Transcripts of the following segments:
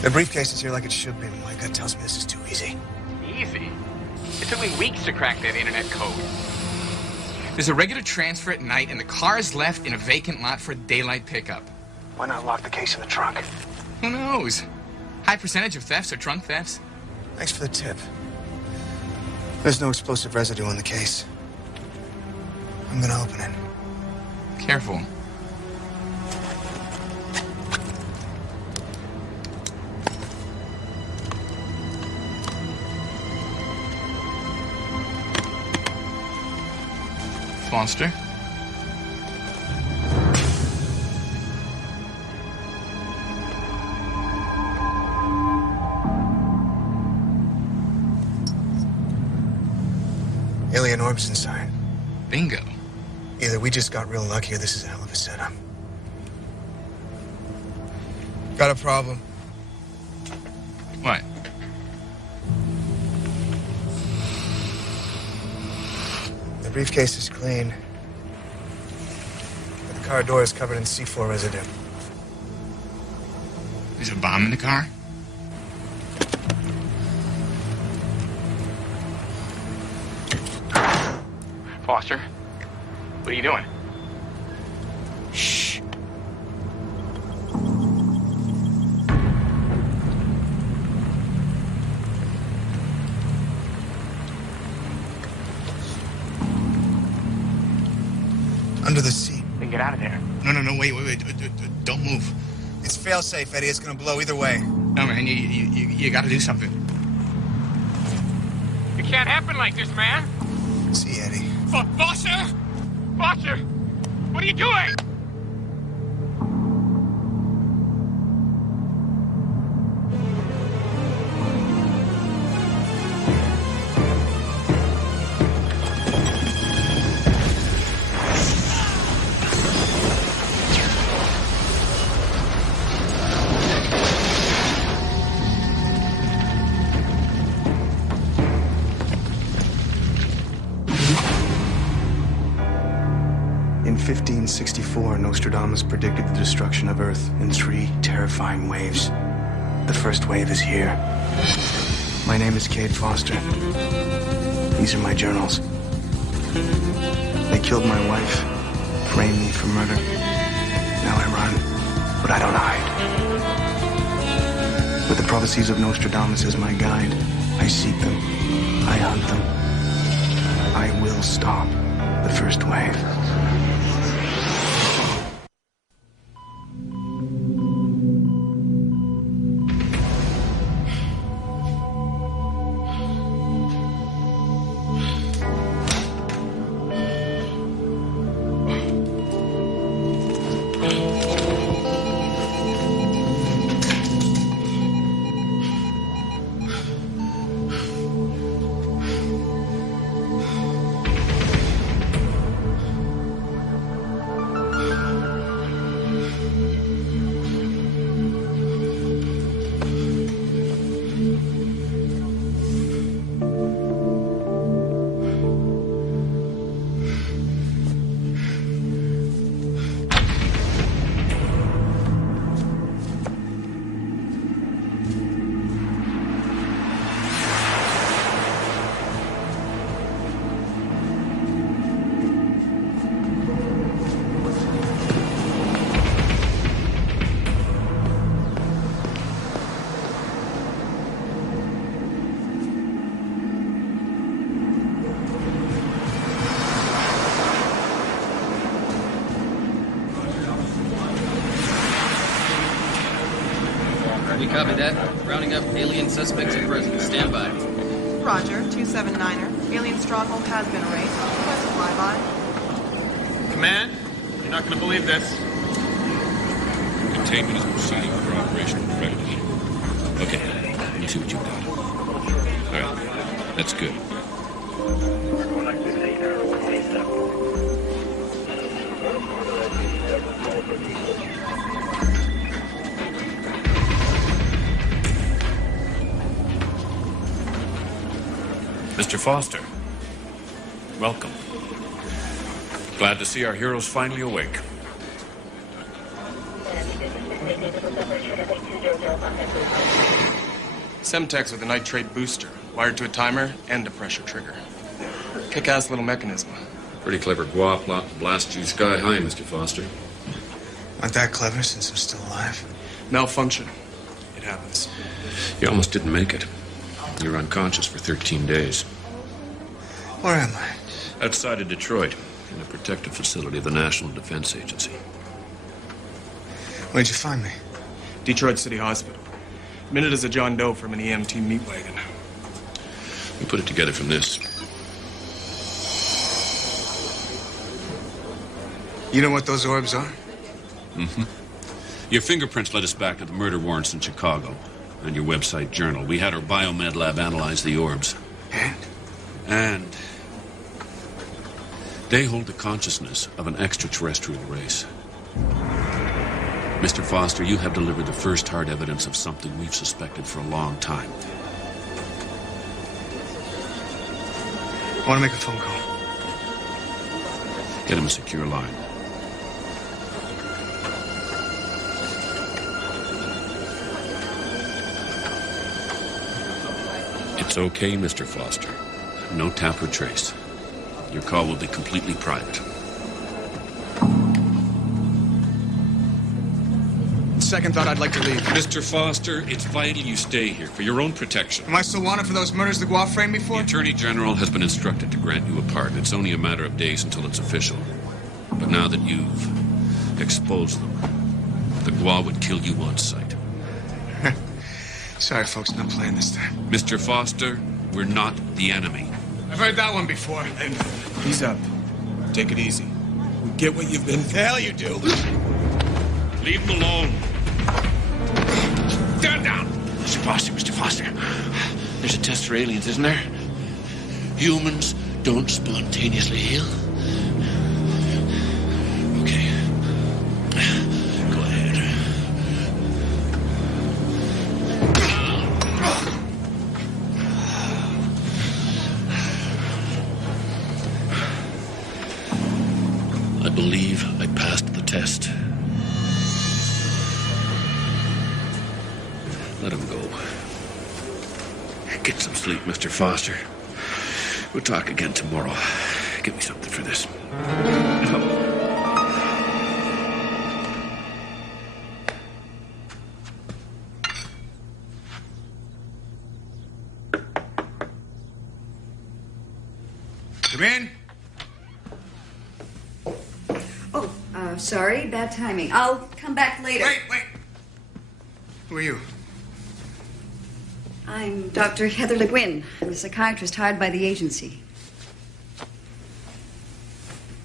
The briefcase is here like it should be, but my gut tells me this is too easy. Easy? It took me weeks to crack that internet code. There's a regular transfer at night, and the car is left in a vacant lot for a daylight pickup. Why not lock the case in the trunk? Who knows? High percentage of thefts are trunk thefts. Thanks for the tip. There's no explosive residue on the case. I'm gonna open it. Careful. Foster? Alien orbs inside. Bingo. Either we just got real lucky or this is a hell of a setup. Got a problem. What? The briefcase is clean, but the car door is covered in C4 residue. There's a bomb in the car? Foster, what are you doing? Shh. Under the seat. Then get out of there. No, wait. Don't move. It's fail-safe, Eddie. It's gonna blow either way. No, man, you gotta do something. It can't happen like this, man. See, Eddie. Foster! Foster! What are you doing? In 1564, Nostradamus predicted the destruction of Earth in 3 terrifying waves. The first wave is here. My name is Cade Foster. These are my journals. They killed my wife, framed me for murder. Now I run, but I don't hide. With the prophecies of Nostradamus as my guide, I seek them, I hunt them. I will stop the first wave. We copy that. Rounding up alien suspects at present. Stand by. Roger, 279er. Alien stronghold has been erased. Request a flyby. Command, you're not going to believe this. Containment is proceeding for operational readiness. Okay, let me see what you've got. All right, that's good. Mr. Foster, welcome. Glad to see our heroes finally awake. Semtex with a nitrate booster, wired to a timer and a pressure trigger. Kick-ass little mechanism. Pretty clever guap plot to blast you sky high, Mr. Foster. Not that clever since I'm still alive. Malfunction. It happens. You almost didn't make it. You were unconscious for 13 days. Where am I? Outside of Detroit, in a protective facility of the National Defense Agency. Where'd you find me? Detroit City Hospital. Minute as a John Doe from an EMT meat wagon. We put it together from this. You know what those orbs are? Mm-hmm. Your fingerprints led us back to the murder warrants in Chicago and your website journal. We had our biomed lab analyze the orbs. And they hold the consciousness of an extraterrestrial race. Mr. Foster, you have delivered the first hard evidence of something we've suspected for a long time. I want to make a phone call. Get him a secure line. It's okay, Mr. Foster. No tap or trace. Your call will be completely private. Second thought, I'd like to leave. Mr. Foster, it's vital you stay here for your own protection. Am I still wanted for those murders the Guelph framed me for? The Attorney General has been instructed to grant you a pardon. It's only a matter of days until it's official. But now that you've exposed them, the Gua would kill you on sight. Sorry, folks, not playing this time. Mr. Foster, we're not the enemy. I've heard that one before. And ease up. Take it easy. We get what you've been through. Hell you do. Leave him alone. Stand down! Mr. Foster. There's a test for aliens, isn't there? Humans don't spontaneously heal. Okay. Go ahead. I believe I passed the test. Let him go. Get some sleep, Mr. Foster. We'll talk again tomorrow. Get me something for this. Come in. Oh, sorry, bad timing. I'll come back later. Wait. Who are you? I'm Dr. Heather Le Guin. I'm a psychiatrist hired by the agency.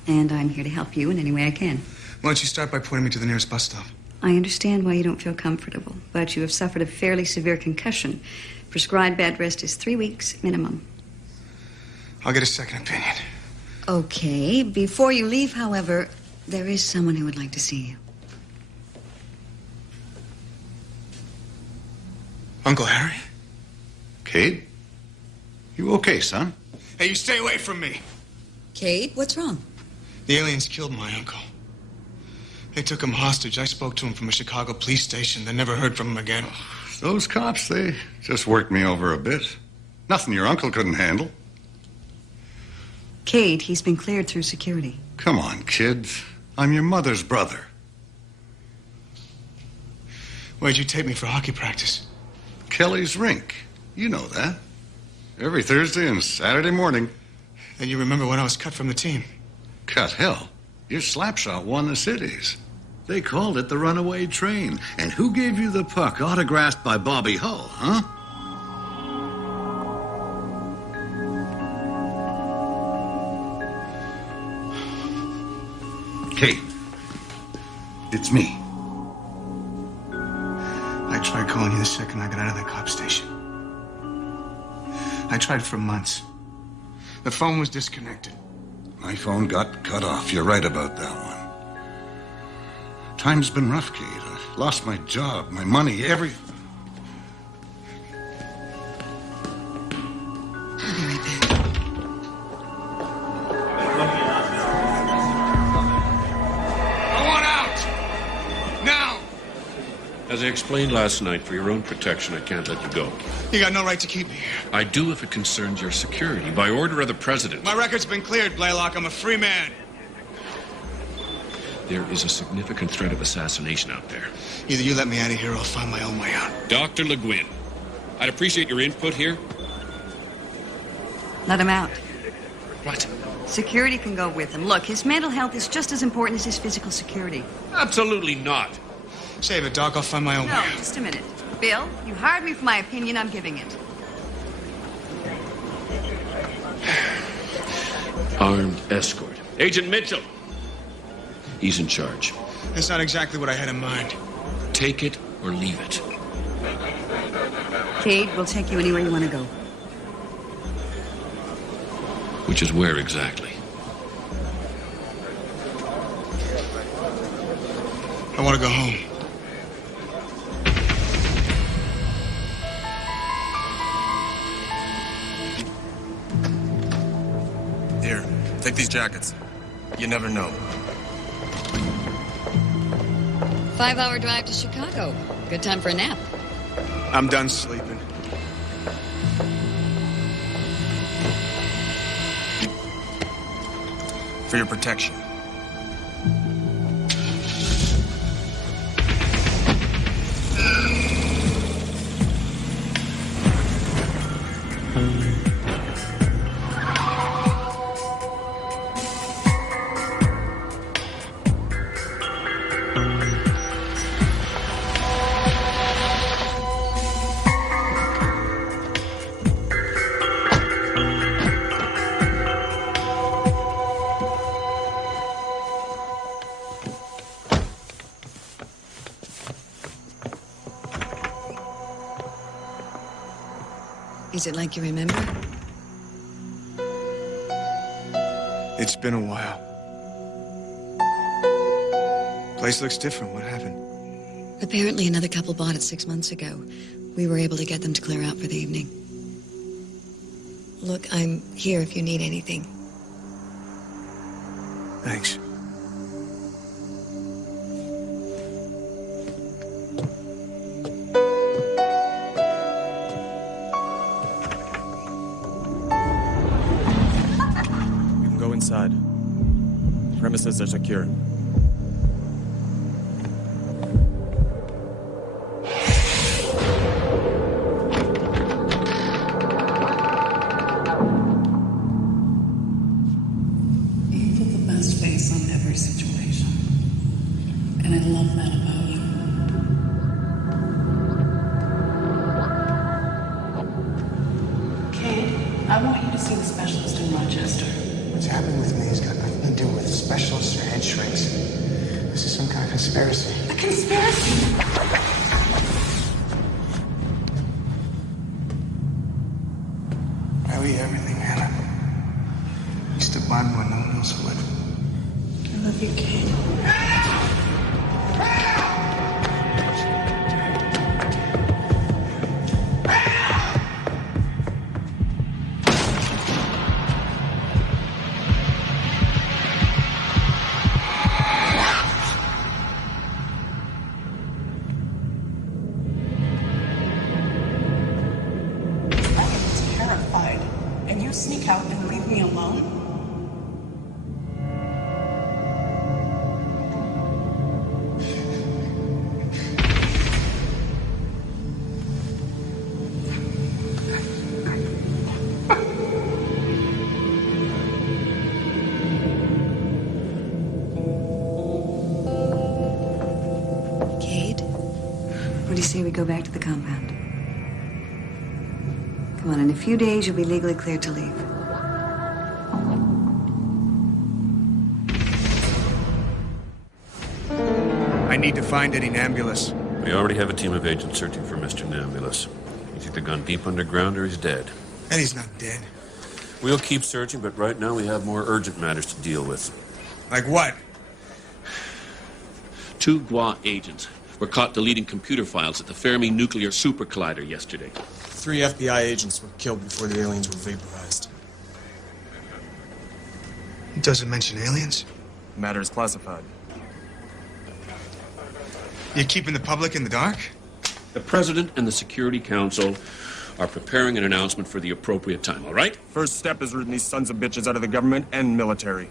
And I'm here to help you in any way I can. Why don't you start by pointing me to the nearest bus stop? I understand why you don't feel comfortable, but you have suffered a fairly severe concussion. Prescribed bed rest is 3 weeks minimum. I'll get a second opinion. Okay. Before you leave, however, there is someone who would like to see you. Uncle Harry? Cade? You okay, son? Hey, you stay away from me. Cade, what's wrong? The aliens killed my uncle. They took him hostage. I spoke to him from a Chicago police station, then never heard from him again. Those cops, they just worked me over a bit. Nothing your uncle couldn't handle. Cade, he's been cleared through security. Come on, kids. I'm your mother's brother. Where'd you take me for hockey practice? Kelly's rink. You know that. Every Thursday and Saturday morning. And you remember when I was cut from the team? Cut hell. Your slapshot won the cities. They called it the runaway train. And who gave you the puck autographed by Bobby Hull, huh? Kate, it's me. I tried calling you the second I got out of that cop station. I tried for months. The phone was disconnected. My phone got cut off. You're right about that one. Time's been rough, Kate. I lost my job, my money, everything. I'll be right back. I want out! Now! As I explained last night, for your own protection, I can't let you go. You got no right to keep me here. I do if it concerns your security, by order of the president. My record's been cleared, Blaylock. I'm a free man. There is a significant threat of assassination out there. Either you let me out of here or I'll find my own way out. Dr. Le Guin, I'd appreciate your input here. Let him out. What? Security can go with him. Look, his mental health is just as important as his physical security. Absolutely not. Save it, Doc. I'll find my own way No, out. just a minute. Bill, you hired me for my opinion. I'm giving it. Armed escort. Agent Mitchell. He's in charge. That's not exactly what I had in mind. Take it or leave it. Cade, we'll take you anywhere you want to go. Which is where exactly? I want to go home. Here, take these jackets. You never know. 5-hour drive to Chicago. Good time for a nap. I'm done sleeping. For your protection. Is it like you remember? It's been a while. Place looks different. What happened? Apparently another couple bought it 6 months ago. We were able to get them to clear out for the evening. Look, I'm here if you need anything. Thanks. Inside. Premises are secure. You put the best face on every situation. And I love that about you. Kate, I want you to see the specialist in Rochester. What's happened with me has got nothing to do with specialists or head shrinks. This is some kind of conspiracy. A conspiracy? I owe you everything, Hannah. You stood by me when no one else would. I love you, Kate. And you sneak out and leave me alone? Cade, what do you say we go back to the compound? Come on, in a few days you'll be legally cleared to leave. I need to find Eddie Nambulus. We already have a team of agents searching for Mr. Nambulus. He's either gone deep underground or he's dead. Eddie's not dead. We'll keep searching, but right now we have more urgent matters to deal with. Like what? 2 GWA agents were caught deleting computer files at the Fermi nuclear super collider yesterday. 3 FBI agents were killed before the aliens were vaporized. It doesn't mention aliens. The matter is classified. You're keeping the public in the dark? The President and the Security Council are preparing an announcement for the appropriate time, all right? First step is rooting these sons of bitches out of the government and military.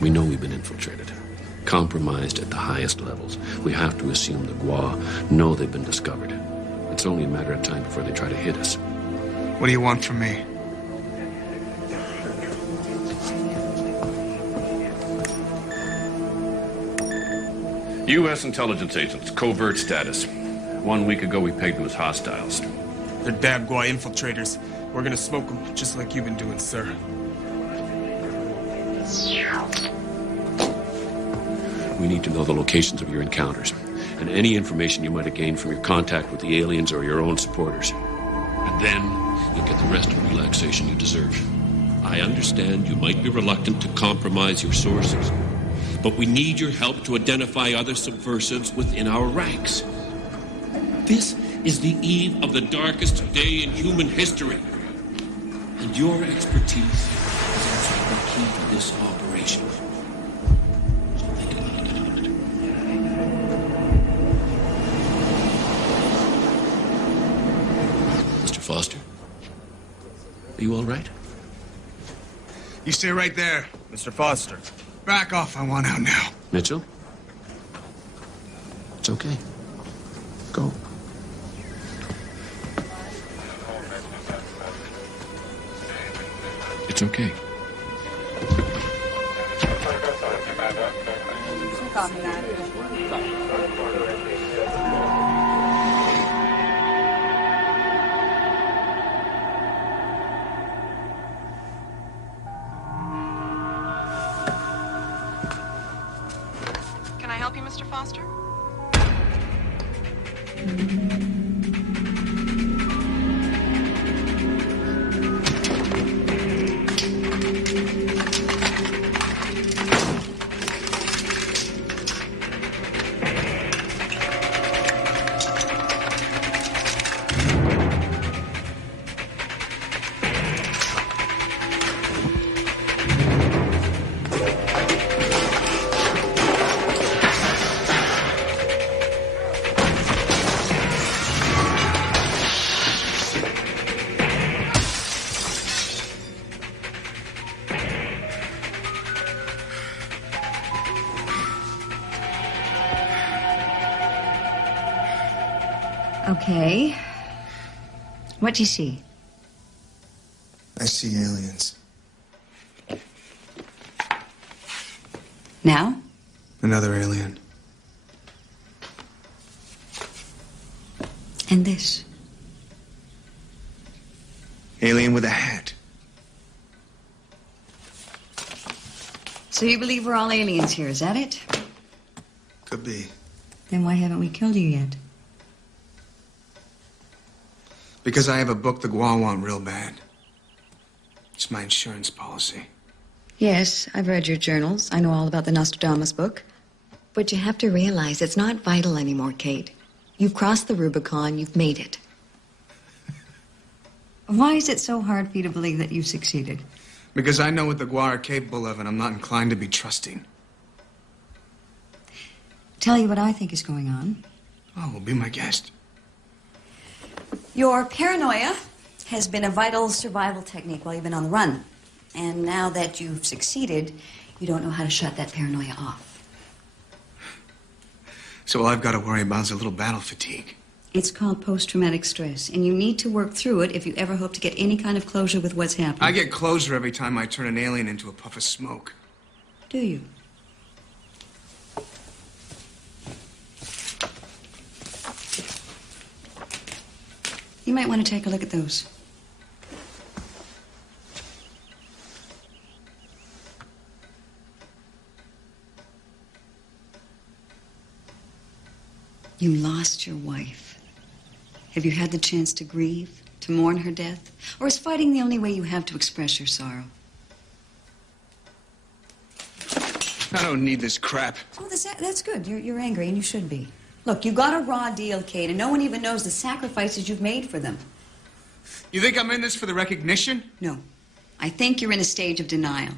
We know we've been infiltrated, compromised at the highest levels. We have to assume the Gua know they've been discovered. It's only a matter of time before they try to hit us. What do you want from me? U.S. intelligence agents, covert status. 1 week ago, we pegged them as hostiles. They're damn Gua infiltrators. We're gonna smoke them, just like you've been doing, sir. We need to know the locations of your encounters and any information you might have gained from your contact with the aliens or your own supporters. And then you'll get the rest of the relaxation you deserve. I understand you might be reluctant to compromise your sources, but we need your help to identify other subversives within our ranks. This is the eve of the darkest day in human history, and your expertise is also the key to this operation. So think about it. Mr. Foster, are you all right? You stay right there. Mr. Foster. Back off, I want out now. Mitchell? It's okay. Go. It's okay. Can I help you, Mr. Foster? Okay. What do you see? I see aliens. Now? Another alien. And this? Alien with a hat. So you believe we're all aliens here, is that it? Could be. Then why haven't we killed you yet? Because I have a book the Gua want real bad. It's my insurance policy. Yes, I've read your journals. I know all about the Nostradamus book. But you have to realize it's not vital anymore, Kate. You've crossed the Rubicon. You've made it. Why is it so hard for you to believe that you've succeeded? Because I know what the Gua are capable of, and I'm not inclined to be trusting. Tell you what I think is going on. Oh, well, be my guest. Your paranoia has been a vital survival technique while you've been on the run. And now that you've succeeded, you don't know how to shut that paranoia off. So all I've got to worry about is a little battle fatigue. It's called post-traumatic stress, and you need to work through it if you ever hope to get any kind of closure with what's happening. I get closure every time I turn an alien into a puff of smoke. Do you? You might want to take a look at those. You lost your wife. Have you had the chance to grieve, to mourn her death? Or is fighting the only way you have to express your sorrow? I don't need this crap. Oh, that's good. You're angry, and you should be. Look, you got a raw deal, Kate, and no one even knows the sacrifices you've made for them. You think I'm in this for the recognition? No. I think you're in a stage of denial.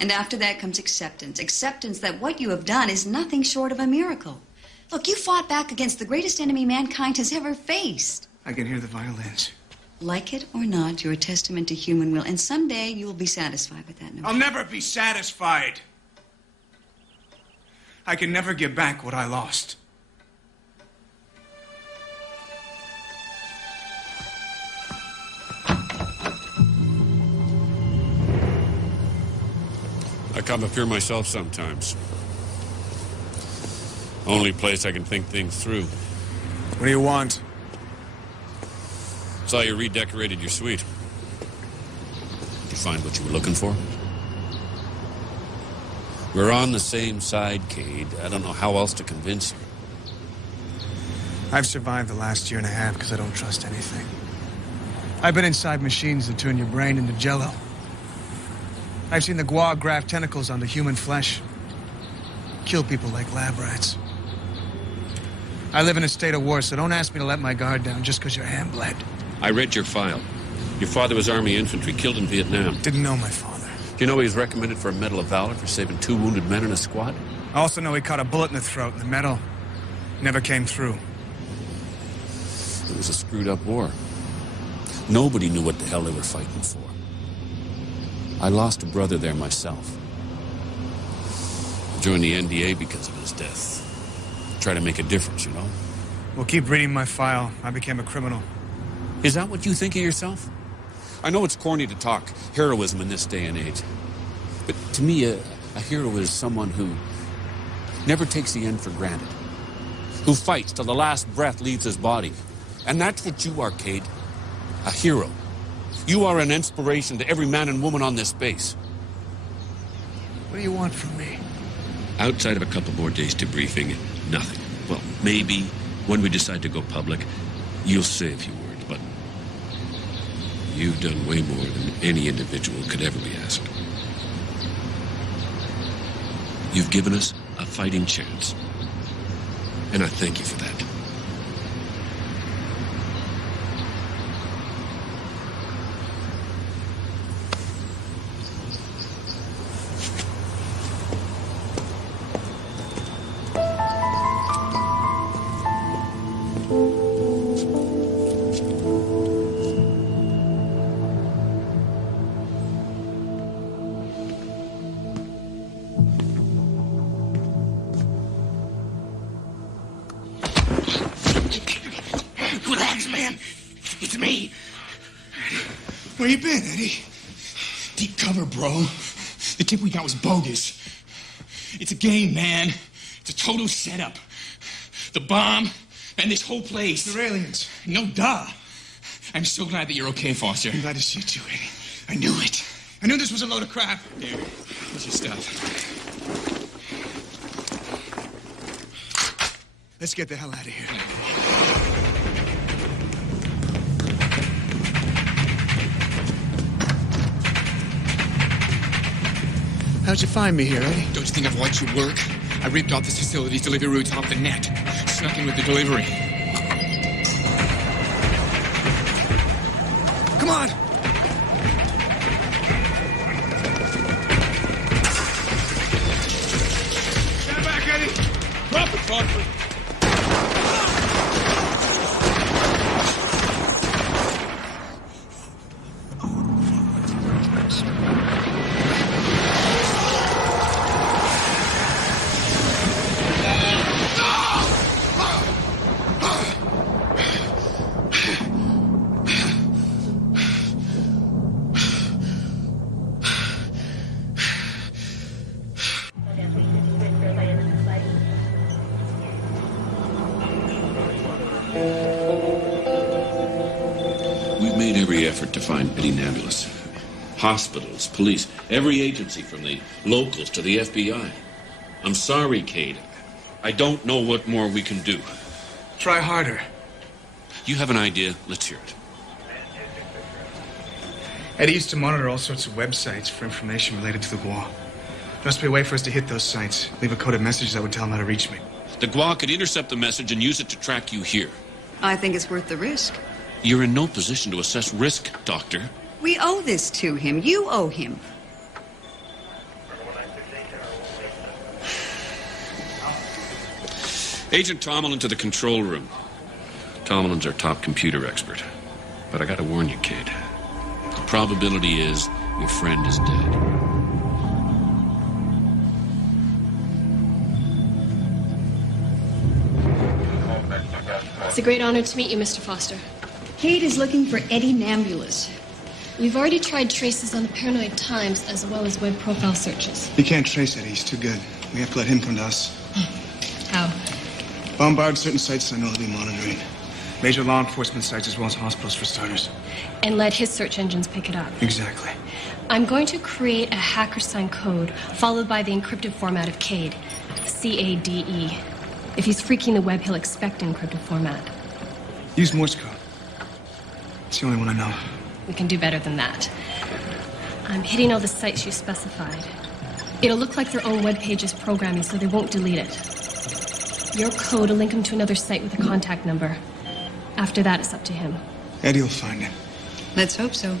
And after that comes acceptance. Acceptance that what you have done is nothing short of a miracle. Look, you fought back against the greatest enemy mankind has ever faced. I can hear the violins. Like it or not, you're a testament to human will, and someday you will be satisfied with that. I'll never be satisfied. I can never get back what I lost. I come up here myself sometimes. Only place I can think things through. What do you want? Saw you redecorated your suite. Did you find what you were looking for? We're on the same side, Cade. I don't know how else to convince you. I've survived the last year and a half because I don't trust anything. I've been inside machines that turn your brain into jello. I've seen the Gua graft tentacles onto human flesh. Kill people like lab rats. I live in a state of war, so don't ask me to let my guard down just because your hand bled. I read your file. Your father was Army infantry, killed in Vietnam. Didn't know my father. Do you know he was recommended for a Medal of Valor for saving 2 wounded men in a squad? I also know he caught a bullet in the throat, and the medal never came through. It was a screwed-up war. Nobody knew what the hell they were fighting for. I lost a brother there myself. I joined the NDA because of his death. Try to make a difference, you know? Well, keep reading my file. I became a criminal. Is that what you think of yourself? I know it's corny to talk heroism in this day and age. But to me, a hero is someone who never takes the end for granted. Who fights till the last breath leaves his body. And that's what you are, Cade. A hero. You are an inspiration to every man and woman on this base. What do you want from me? Outside of a couple more days debriefing, nothing. Well, maybe when we decide to go public, you'll say a few words, but you've done way more than any individual could ever be asked. You've given us a fighting chance, and I thank you for that. Relax, man. It's me. Where you been, Eddie? Deep cover, bro. The tip we got was bogus. It's a game, man. It's a total setup. The bomb and this whole place. They're aliens. No duh. I'm so glad that you're okay, Foster. I'm glad to see you too, Eddie. I knew it. I knew this was a load of crap. There. Here's your stuff. Let's get the hell out of here. How'd you find me here, Eddie? Don't you think I've watched you work? I ripped off this facility's delivery routes off the net. Snuck in with the delivery. Come on! Stand back, Eddie! Drop it, Foster. We've made every effort to find Eddie Nebulous. Hospitals, police, every agency from the locals to the FBI. I'm sorry, Cade. I don't know what more we can do. Try harder. You have an idea? Let's hear it. Eddie used to monitor all sorts of websites for information related to the Gua. There must be a way for us to hit those sites. Leave a coded message that would tell him how to reach me. The Gua could intercept the message and use it to track you here. I think it's worth the risk. You're in no position to assess risk, Doctor. We owe this to him. You owe him. Agent Tomlin to the control room. Tomlin's our top computer expert. But I gotta warn you, kid. The probability is your friend is dead. It's a great honor to meet you, Mr. Foster. Kate is looking for Eddie Nambulus. We've already tried traces on the Paranoid Times as well as web profile searches. You can't trace Eddie. He's too good. We have to let him come to us. How? Bombard certain sites I know he'll be monitoring. Major law enforcement sites as well as hospitals for starters. And let his search engines pick it up. Exactly. I'm going to create a hacker sign code followed by the encrypted format of CADE. C-A-D-E. If he's freaking the web, he'll expect encrypted format. Use Morse code. It's the only one I know. We can do better than that. I'm hitting all the sites you specified. It'll look like their own web page's programming, so they won't delete it. Your code will link him to another site with a contact number. After that, it's up to him. Eddie will find him. Let's hope so.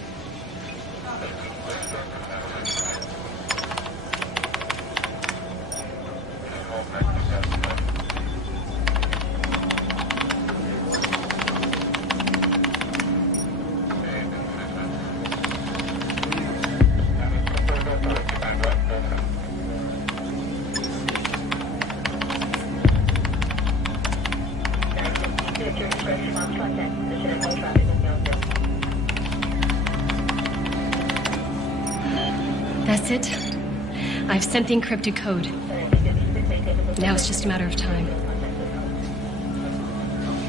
That's it. I've sent the encrypted code. Now it's just a matter of time.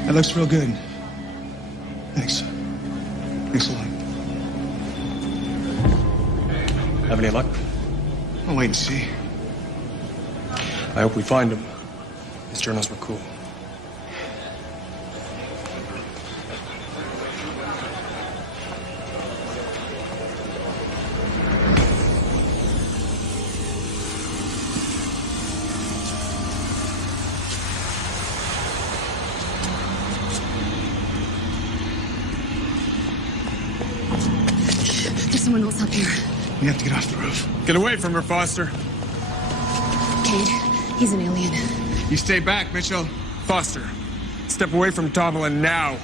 That looks real good. Thanks. Thanks a lot. Have any luck? I'll wait and see. I hope we find him. His journals were cool. There's someone else up here. We have to get off the roof. Get away from her, Foster. Cade, he's an alien. You stay back, Mitchell. Foster, step away from Tomlin now.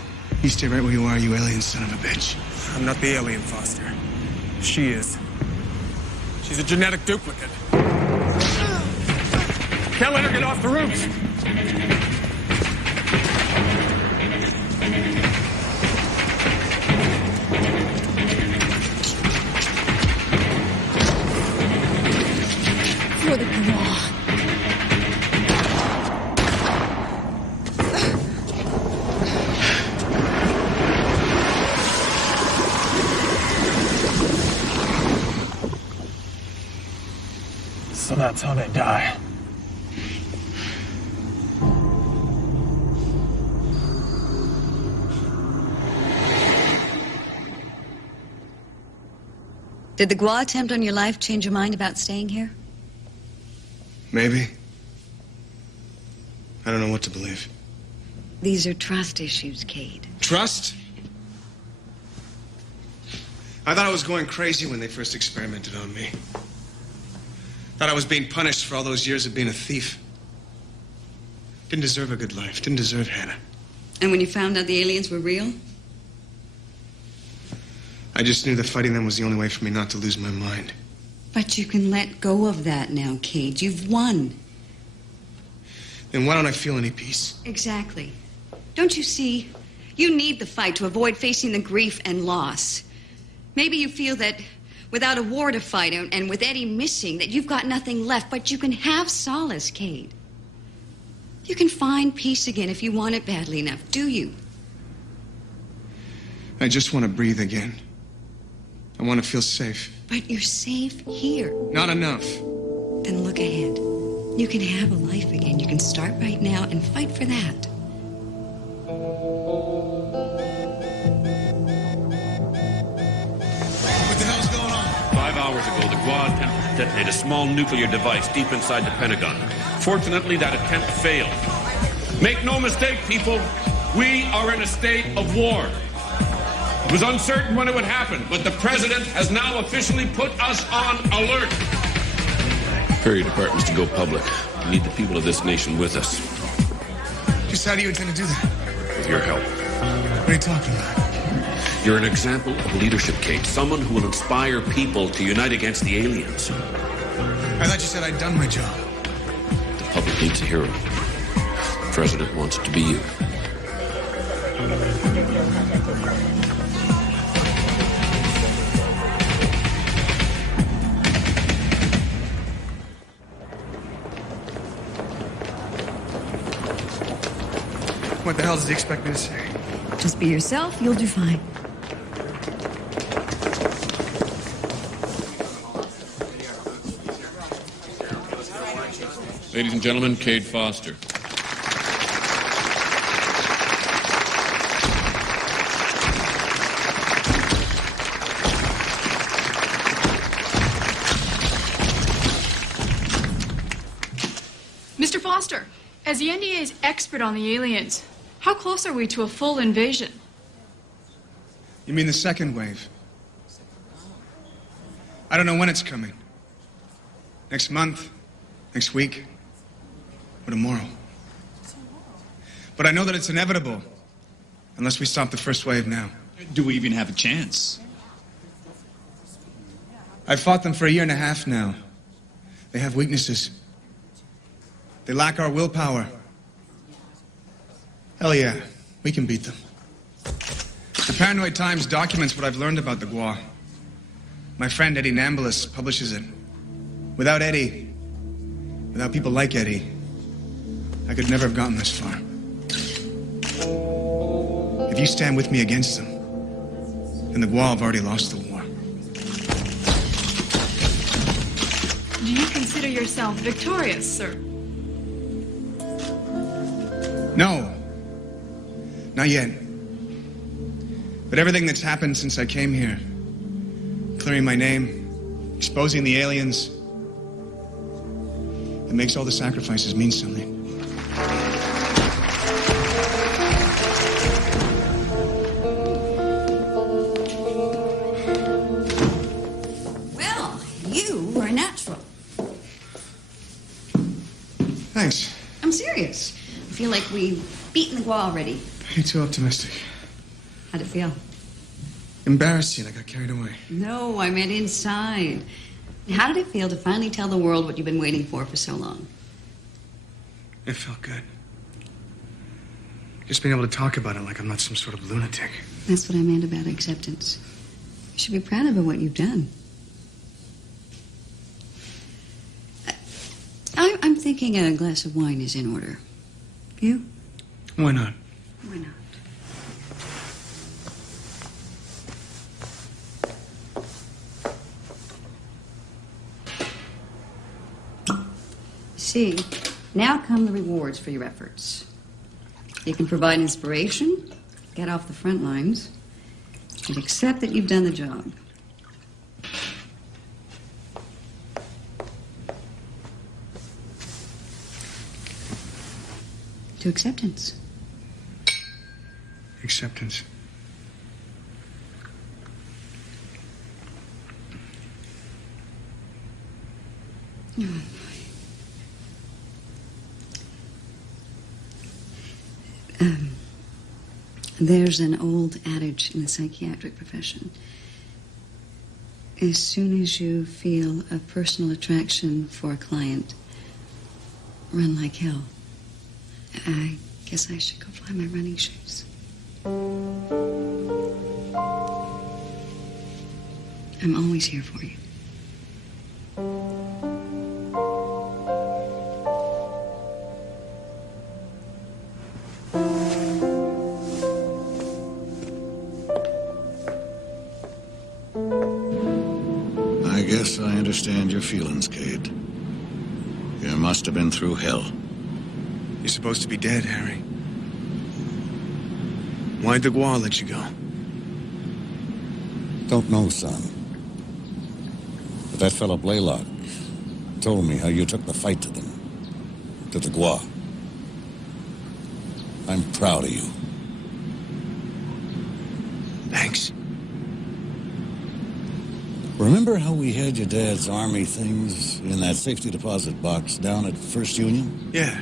You stay right where you are, you alien son of a bitch. I'm not the alien, Foster. She is. She's a genetic duplicate. Can't let her get off the roof. For the law. So that's how they die. Did the Gua attempt on your life change your mind about staying here? Maybe. I don't know what to believe. These are trust issues, Cade. Trust? I thought I was going crazy when they first experimented on me. Thought I was being punished for all those years of being a thief. Didn't deserve a good life. Didn't deserve Hannah. And when you found out the aliens were real? I just knew that fighting them was the only way for me not to lose my mind. But you can let go of that now, Cade. You've won. Then why don't I feel any peace? Exactly. Don't you see? You need the fight to avoid facing the grief and loss. Maybe you feel that without a war to fight and with Eddie missing, that you've got nothing left, but you can have solace, Cade. You can find peace again if you want it badly enough, do you? I just want to breathe again. I want to feel safe. But you're safe here. Not enough. Then look ahead. You can have a life again. You can start right now and fight for that. What the hell's going on? 5 hours ago, the Gua attempted to detonate a small nuclear device deep inside the Pentagon. Fortunately, that attempt failed. Make no mistake, people, we are in a state of war. It was uncertain when it would happen, but the president has now officially put us on alert. Prairie departments to go public. We need the people of this nation with us. Just how do you intend to do that? With your help. What are you talking about? You're an example of leadership, Kate. Someone who will inspire people to unite against the aliens. I thought you said I'd done my job. The public needs a hero. The president wants it to be you. What the hell does he expect me to say? Just be yourself, you'll do fine. Ladies and gentlemen, Cade Foster. Mr. Foster, as the NDA's expert on the aliens, how close are we to a full invasion? You mean the second wave? I don't know when it's coming. Next month? Next week? Or tomorrow? But I know that it's inevitable. Unless we stop the first wave now. Do we even have a chance? I've fought them for a year and a half now. They have weaknesses. They lack our willpower. Hell yeah, we can beat them. The Paranoid Times documents what I've learned about the Gua. My friend Eddie Nambulis publishes it. Without Eddie, without people like Eddie, I could never have gotten this far. If you stand with me against them, then the Gua have already lost the war. Do you consider yourself victorious, sir? No. Not yet. But everything that's happened since I came here, clearing my name, exposing the aliens, it makes all the sacrifices mean something. Well, you were a natural. Thanks. I'm serious. I feel like we've beaten the Gua already. You're too optimistic. How'd it feel? Embarrassing, I got carried away. No, I meant inside. How did it feel to finally tell the world what you've been waiting for so long? It felt good. Just being able to talk about it like I'm not some sort of lunatic. That's what I meant about acceptance. You should be proud of what you've done. I'm thinking a glass of wine is in order. You? Why not? Why not? See, now come the rewards for your efforts. You can provide inspiration, get off the front lines, and accept that you've done the job. To acceptance. Acceptance. There's an old adage in the psychiatric profession. As soon as you feel a personal attraction for a client, run like hell. I guess I should go find my running shoes. I'm always here for you. I guess I understand your feelings, Cade. You must have been through hell. You're supposed to be dead, Harry. Why'd the Gua let you go? Don't know, son. But that fellow Blaylock told me how you took the fight to them. To the Gua. I'm proud of you. Thanks. Remember how we had your dad's army things in that safety deposit box down at First Union? Yeah.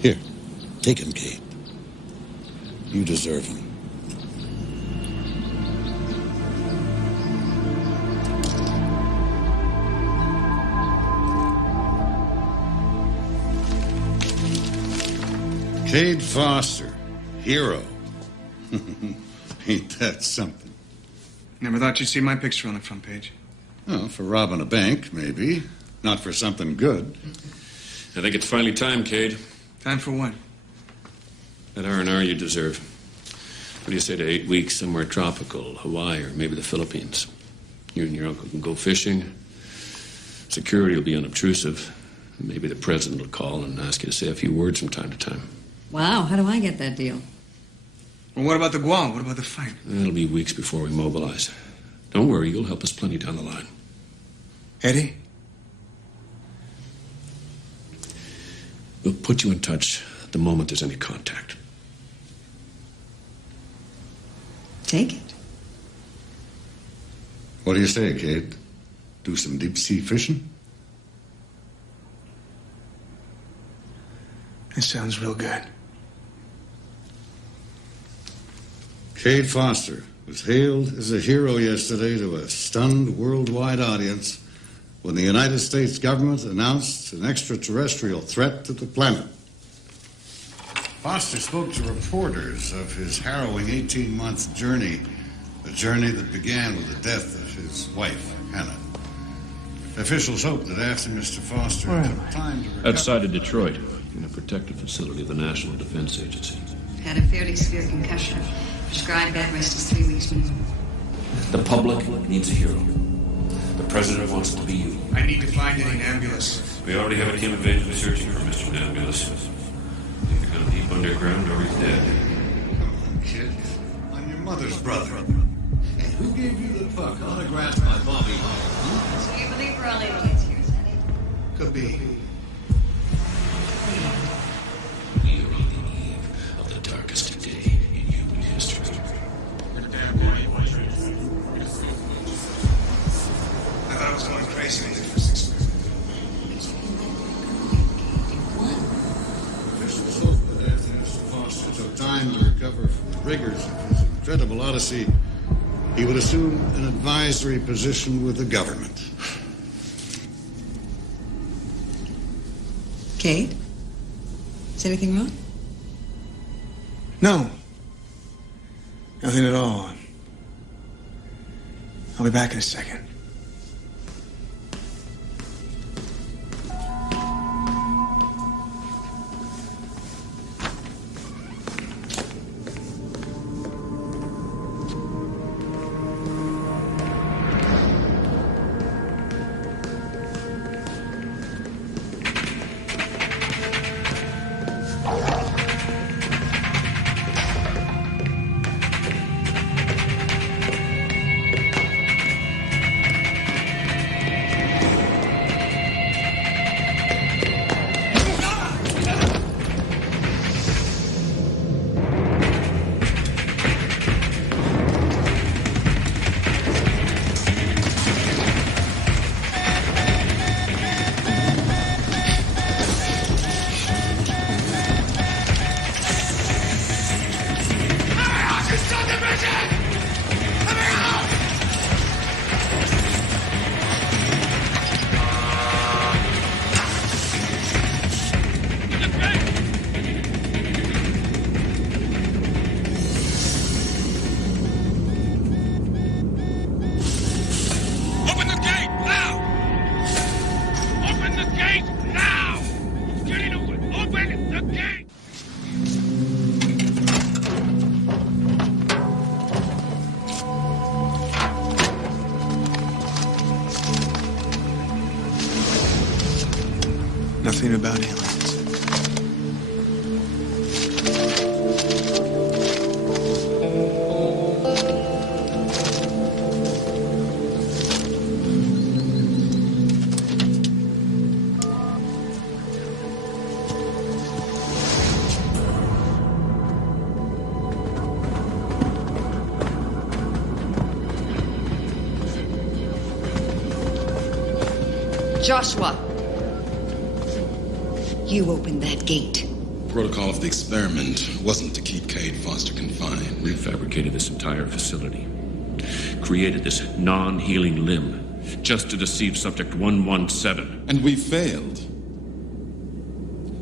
Here, take him, Kate. You deserve him. Cade Foster, hero. Ain't that something? Never thought you'd see my picture on the front page. Well, for robbing a bank, maybe. Not for something good. I think it's finally time, Cade. Time for what? That R&R you deserve. What do you say to 8 weeks somewhere tropical, Hawaii, or maybe the Philippines? You and your uncle can go fishing. Security will be unobtrusive. Maybe the president will call and ask you to say a few words from time to time. Wow, how do I get that deal? Well, what about the Guam? What about the fight? It'll be weeks before we mobilize. Don't worry, you'll help us plenty down the line. Eddie? We'll put you in touch the moment there's any contact. Take it. What do you say, Cade? Do some deep-sea fishing? It sounds real good. Cade Foster was hailed as a hero yesterday to a stunned worldwide audience when the United States government announced an extraterrestrial threat to the planet. Foster spoke to reporters of his harrowing 18-month journey, a journey that began with the death of his wife, Hannah. Officials hoped that after Mr. Foster took time to recover... Outside of Detroit, in a protected facility of the National Defense Agency. Had a fairly severe concussion. Prescribed bed rest is 3 weeks minimum. The public needs a hero. The president wants it to be you. I need to find Eddie Nambulus. We already have a team of agents searching for Mr. Nambulus. He's gone deep underground or he's dead. Come on, kid. I'm your mother's brother. And who gave you the puck autographed by Bobby Hall? So you believe we're all aliens here, is that it? Could be. We are on the eve of the darkest day in human history. I thought I was going crazy for 6 months. Officials hope that after Mr. Foster took time to recover from the rigors of his incredible odyssey, he would assume an advisory position with the government. Kate? Is anything wrong? No. Nothing at all. I'll be back in a second. Nothing about aliens. Joshua! You opened that gate. protocol of the experiment wasn't to keep Cade Foster confined. We fabricated this entire facility. Created this non-healing limb just to deceive Subject 117. And we failed.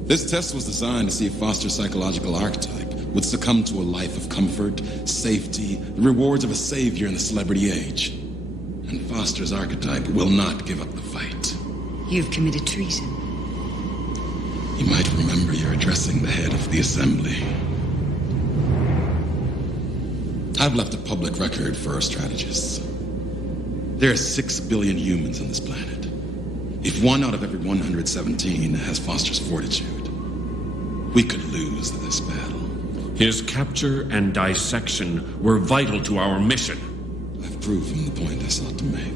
This test was designed to see if Foster's psychological archetype would succumb to a life of comfort, safety, the rewards of a savior in the celebrity age. And Foster's archetype will not give up the fight. You've committed treason. You might remember you're addressing the head of the assembly. I've left a public record for our strategists. There are 6 billion humans on this planet. If 1 out of every 117 has Foster's fortitude, we could lose this battle. His capture and dissection were vital to our mission. I've proven the point I sought to make.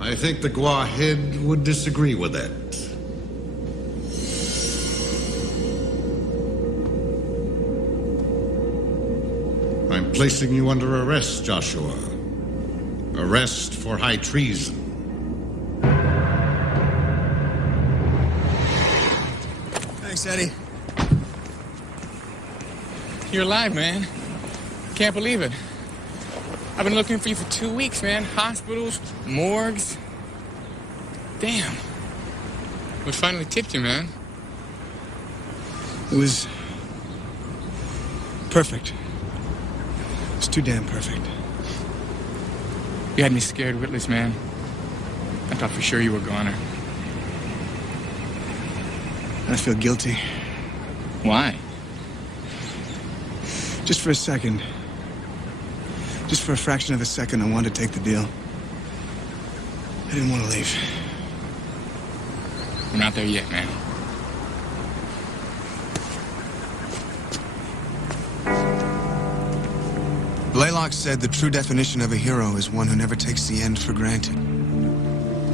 I think the Gua head would disagree with that. I'm placing you under arrest, Joshua. Arrest for high treason. Thanks, Eddie. You're alive, man. Can't believe it. I've been looking for you for 2 weeks, man. Hospitals, morgues. Damn. We finally tipped you, man. It was perfect. It was too damn perfect. You had me scared witless, man. I thought for sure you were a goner. I feel guilty. Why? Just for a second. Just for a fraction of a second, I wanted to take the deal. I didn't want to leave. We're not there yet, man. Blaylock said the true definition of a hero is one who never takes the end for granted.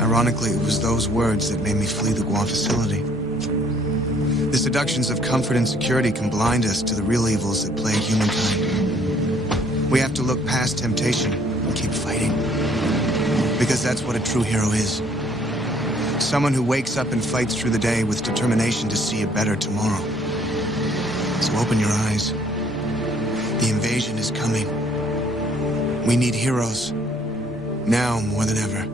Ironically, it was those words that made me flee the Gua facility. The seductions of comfort and security can blind us to the real evils that plague humankind. We have to look past temptation and keep fighting. Because that's what a true hero is. Someone who wakes up and fights through the day with determination to see a better tomorrow. So open your eyes. The invasion is coming. We need heroes. Now more than ever.